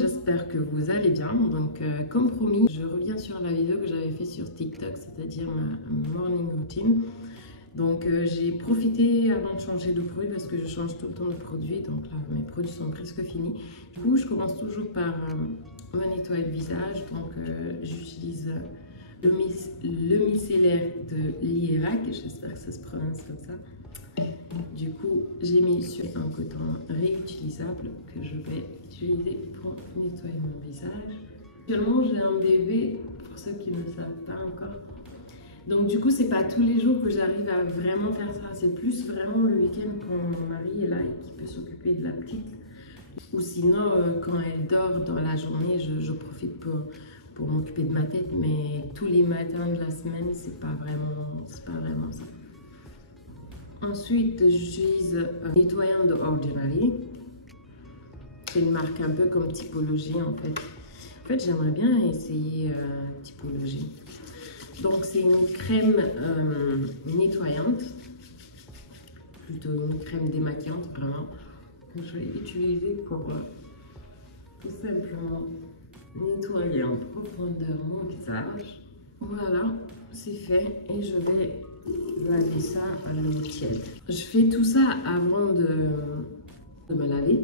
j'espère que vous allez bien. Donc comme promis, je reviens sur la vidéo que j'avais fait sur TikTok, c'est-à-dire ma morning routine. Donc j'ai profité avant de changer de produit parce que je change tout le temps de produit, donc là mes produits sont presque finis. Du coup je commence toujours par un nettoyage de visage, donc j'utilise le micellaire de l'Irak, j'espère que ça se prononce comme ça. Du coup, j'ai mis sur un coton réutilisable que je vais utiliser pour nettoyer mon visage. Actuellement, j'ai un bébé, pour ceux qui ne le savent pas encore. Donc du coup, c'est pas tous les jours que j'arrive à vraiment faire ça. C'est plus vraiment le week-end quand mon mari est là et qu'il peut s'occuper de la petite. Ou sinon, quand elle dort dans la journée, je profite pour m'occuper de ma tête. Mais tous les matins de la semaine, c'est pas vraiment ça. Ensuite, j'utilise un nettoyant de Ordinary. C'est une marque un peu comme Typologie en fait. En fait, j'aimerais bien essayer Typologie. Donc, c'est une crème nettoyante, plutôt une crème démaquillante vraiment. Je vais utiliser pour tout simplement nettoyer en profondeur mon visage. Voilà, c'est fait et je vais laver ça à l'eau tiède. Je fais tout ça avant de me laver.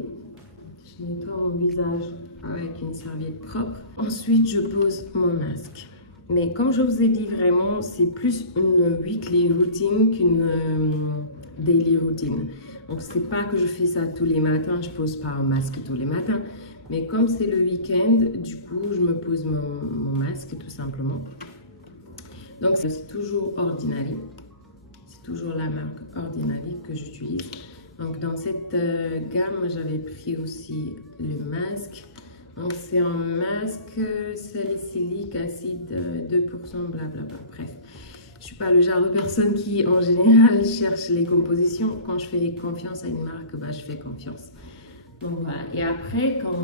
Je nettoie mon visage avec une serviette propre. Ensuite, je pose mon masque. Mais comme je vous ai dit, vraiment, c'est plus une weekly routine qu'une daily routine. Donc, c'est pas que je fais ça tous les matins, je pose pas un masque tous les matins. Mais comme c'est le week-end, du coup, je me pose mon masque tout simplement. Donc, c'est toujours Ordinary. C'est toujours la marque Ordinary que j'utilise. Donc, dans cette gamme, j'avais pris aussi le masque. Donc, c'est un masque salicylique, acide 2%, blablabla. Bref, je ne suis pas le genre de personne qui, en général, cherche les compositions. Quand je fais confiance à une marque, bah, je fais confiance. Donc, voilà. Et après, quand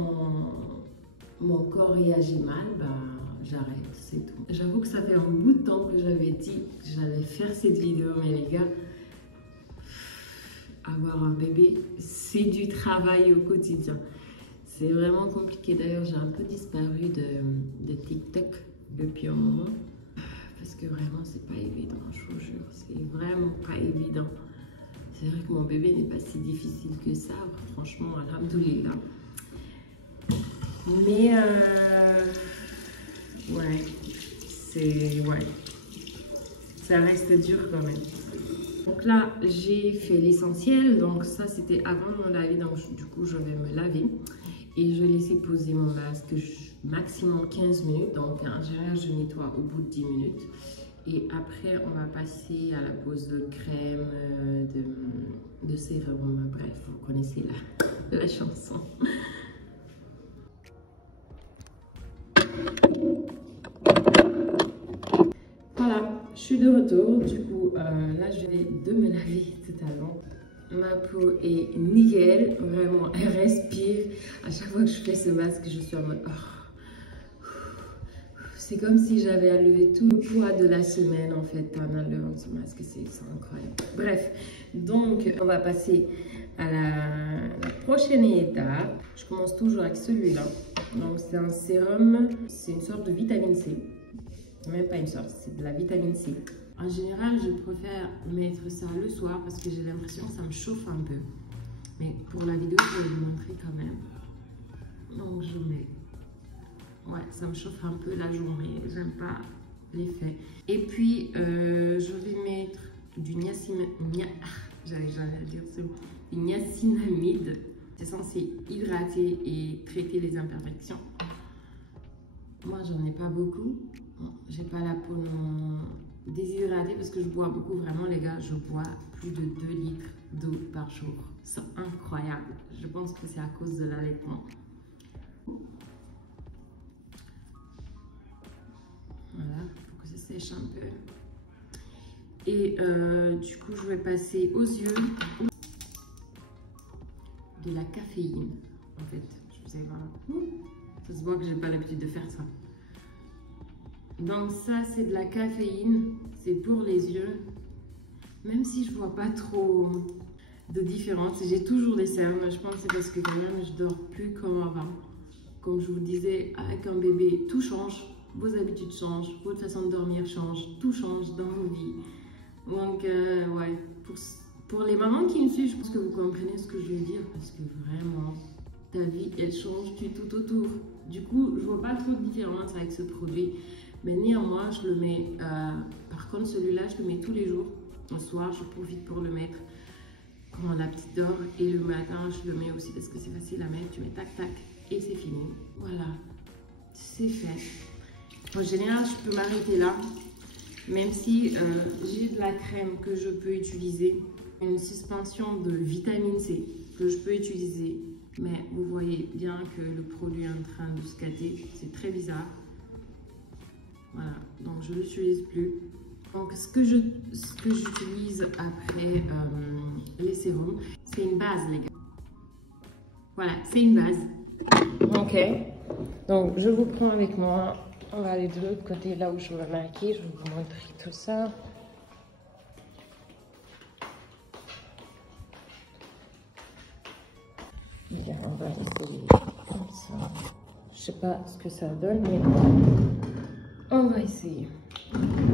mon corps réagit mal, bah, j'arrête, c'est tout. J'avoue que ça fait un bout de temps que j'avais dit que j'allais faire cette vidéo, mais les gars, avoir un bébé, c'est du travail au quotidien. C'est vraiment compliqué. D'ailleurs, j'ai un peu disparu de TikTok depuis un moment. Parce que vraiment, c'est pas évident, je vous jure. C'est vraiment pas évident. C'est vrai que mon bébé n'est pas si difficile que ça. Franchement, alhamdoulilah. Mais, ouais, ça reste dur quand même. Donc là, j'ai fait l'essentiel. Donc ça, c'était avant de me laver. Donc du coup, je vais me laver. Et je laisse poser mon masque maximum 15 minutes. Donc en général, je nettoie au bout de 10 minutes. Et après, on va passer à la pose de crème, de sérum. Bref, vous connaissez la chanson. Voilà, je suis de retour. Du coup, là, je vais de me laver totalement. Ma peau est nickel, vraiment, elle respire. À chaque fois que je fais ce masque, je suis en mode... Oh. C'est comme si j'avais à lever tout le poids de la semaine, en fait, en enlevant ce masque. C'est incroyable. Bref, donc, on va passer à la prochaine étape. Je commence toujours avec celui-là. Donc, c'est un sérum, c'est une sorte de vitamine C. Même pas une sorte, c'est de la vitamine C. En général, je préfère mettre ça le soir parce que j'ai l'impression que ça me chauffe un peu. Mais pour la vidéo, je vais vous montrer quand même. Donc, je mets... Ouais, ça me chauffe un peu la journée. J'aime pas l'effet. Et puis, je vais mettre du niacinamide. C'est censé hydrater et traiter les imperfections. Moi, j'en ai pas beaucoup. J'ai pas la peau non déshydratée parce que je bois beaucoup. Vraiment, les gars, je bois plus de 2 litres d'eau par jour. C'est incroyable. Je pense que c'est à cause de l'allaitement. Voilà, pour que ça sèche un peu. Et du coup, je vais passer aux yeux de la caféine. En fait, je vous ai voir. Ça se voit que j'ai pas l'habitude de faire ça. Donc ça, c'est de la caféine. C'est pour les yeux. Même si je vois pas trop de différence. J'ai toujours des cernes. Je pense que c'est parce que quand même, je dors plus comme avant. comme je vous disais, avec un bébé, tout change. Vos habitudes changent, votre façon de dormir change, tout change dans vos vies. Donc, ouais, pour les mamans qui me suivent, je pense que vous comprenez ce que je veux dire parce que vraiment, ta vie, elle change du tout autour. Du coup, je vois pas trop de différence avec ce produit, mais néanmoins, je le mets, par contre, celui-là, je le mets tous les jours. Le soir, je profite pour le mettre quand la petite dort et le matin, je le mets aussi parce que c'est facile à mettre. Tu mets tac tac et c'est fini. Voilà, c'est fait. En général, je peux m'arrêter là, même si j'ai de la crème que je peux utiliser, une suspension de vitamine C que je peux utiliser, mais vous voyez bien que le produit est en train de se gâter, c'est très bizarre. Voilà, donc je ne l'utilise plus. Donc ce que j'utilise après les sérums, c'est une base, les gars. Voilà, c'est une base. Ok, donc je vous prends avec moi. On va aller de l'autre côté, là où je me maquille. Je vais vous montrer tout ça. Bien, on va essayer comme ça. Je sais pas ce que ça donne, mais on va essayer.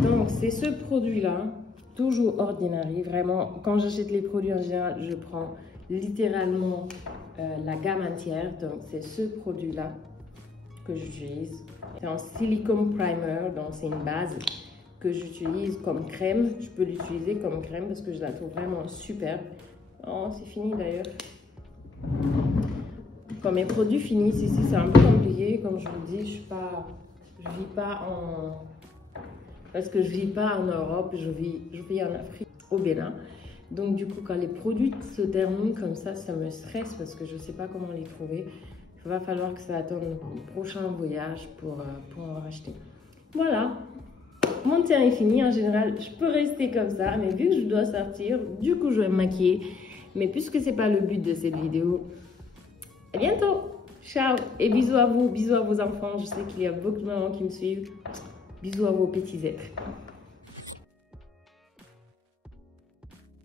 Donc, c'est ce produit-là, toujours Ordinary. Vraiment, quand j'achète les produits en général, je prends littéralement la gamme entière. Donc, c'est ce produit-là que j'utilise. C'est un silicone primer, donc c'est une base que j'utilise comme crème. Je peux l'utiliser comme crème parce que je la trouve vraiment super. Oh, c'est fini d'ailleurs. Quand mes produits finissent ici, c'est un peu compliqué. Comme je vous dis, je vis pas en... Parce que je vis pas en Europe, je vis en Afrique, au Bénin. Donc du coup, quand les produits se terminent comme ça me stresse parce que je sais pas comment les trouver. Il va falloir que ça attende mon prochain voyage pour en racheter. Voilà, mon teint est fini. En général, je peux rester comme ça, mais vu que je dois sortir, du coup, je vais me maquiller. Mais puisque c'est pas le but de cette vidéo, à bientôt. Ciao et bisous à vous, bisous à vos enfants. Je sais qu'il y a beaucoup de mamans qui me suivent. Bisous à vos petits êtres.